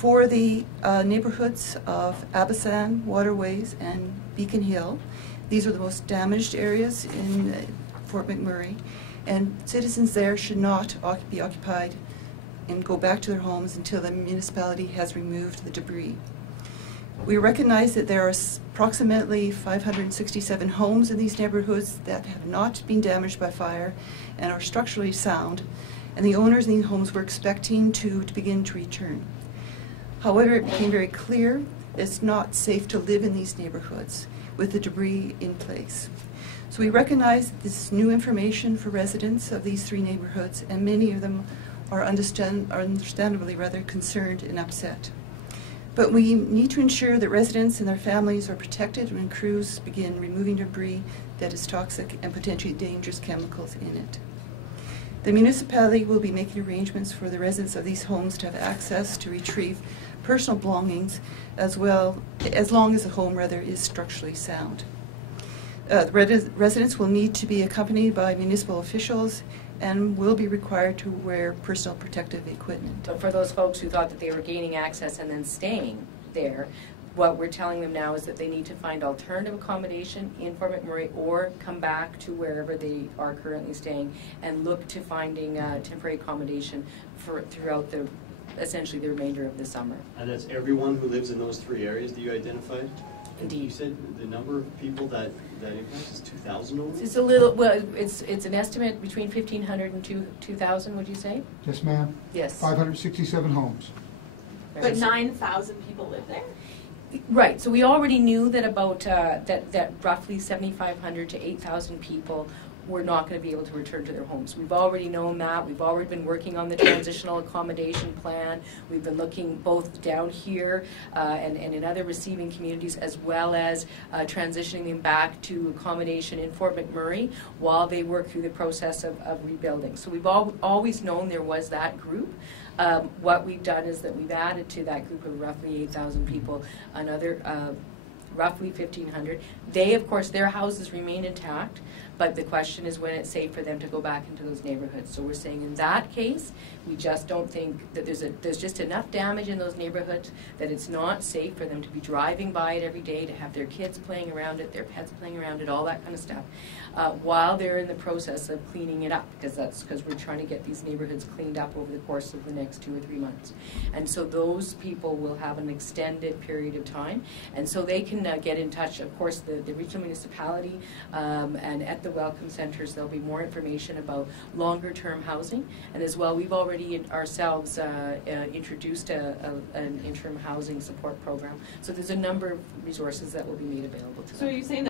For the neighborhoods of Abasan, Waterways, and Beacon Hill, these are the most damaged areas in Fort McMurray, and citizens there should not be occupied and go back to their homes until the municipality has removed the debris. We recognize that there are approximately 567 homes in these neighborhoods that have not been damaged by fire and are structurally sound, and the owners in these homes were expecting to begin to return. However, it became very clear that it's not safe to live in these neighborhoods with the debris in place. So we recognize that this is new information for residents of these three neighborhoods, and many of them are understandably rather concerned and upset. But we need to ensure that residents and their families are protected when crews begin removing debris that is toxic and potentially dangerous chemicals in it. The municipality will be making arrangements for the residents of these homes to have access to retrieve personal belongings as long as the home is structurally sound. Residents will need to be accompanied by municipal officials and will be required to wear personal protective equipment. So for those folks who thought that they were gaining access and then staying there, what we're telling them now is that they need to find alternative accommodation in Fort McMurray or come back to wherever they are currently staying and look to finding temporary accommodation throughout essentially the remainder of the summer. And that's everyone who lives in those three areas that you identified? Indeed. You said the number of people that impacts is 2,000 only? It's a little, well, it's an estimate between 1,500 and 2,000, would you say? Yes, ma'am. Yes. 567 homes. But 9,000 people live there? Right. So we already knew that about that roughly 7,500 to 8,000 people were not going to be able to return to their homes. We've already known that. We've already been working on the transitional accommodation plan. We've been looking both down here and in other receiving communities, as well as transitioning them back to accommodation in Fort McMurray while they work through the process of rebuilding. So we've always known there was that group. What we've done is that we've added to that group of roughly 8,000 people another roughly 1,500. They, of course, their houses remain intact, but the question is when it's safe for them to go back into those neighborhoods. So we're saying in that case, we just don't think that there's just enough damage in those neighborhoods that it's not safe for them to be driving by it every day, to have their kids playing around it, their pets playing around it, all that kind of stuff, while they're in the process of cleaning it up, because we're trying to get these neighborhoods cleaned up over the course of the next 2 or 3 months. And so those people will have an extended period of time, and so they can get in touch. Of course, the regional municipality and at the welcome centers, there'll be more information about longer-term housing, and as well, we've already ourselves introduced an interim housing support program. So there's a number of resources that will be made available to them. So are you saying that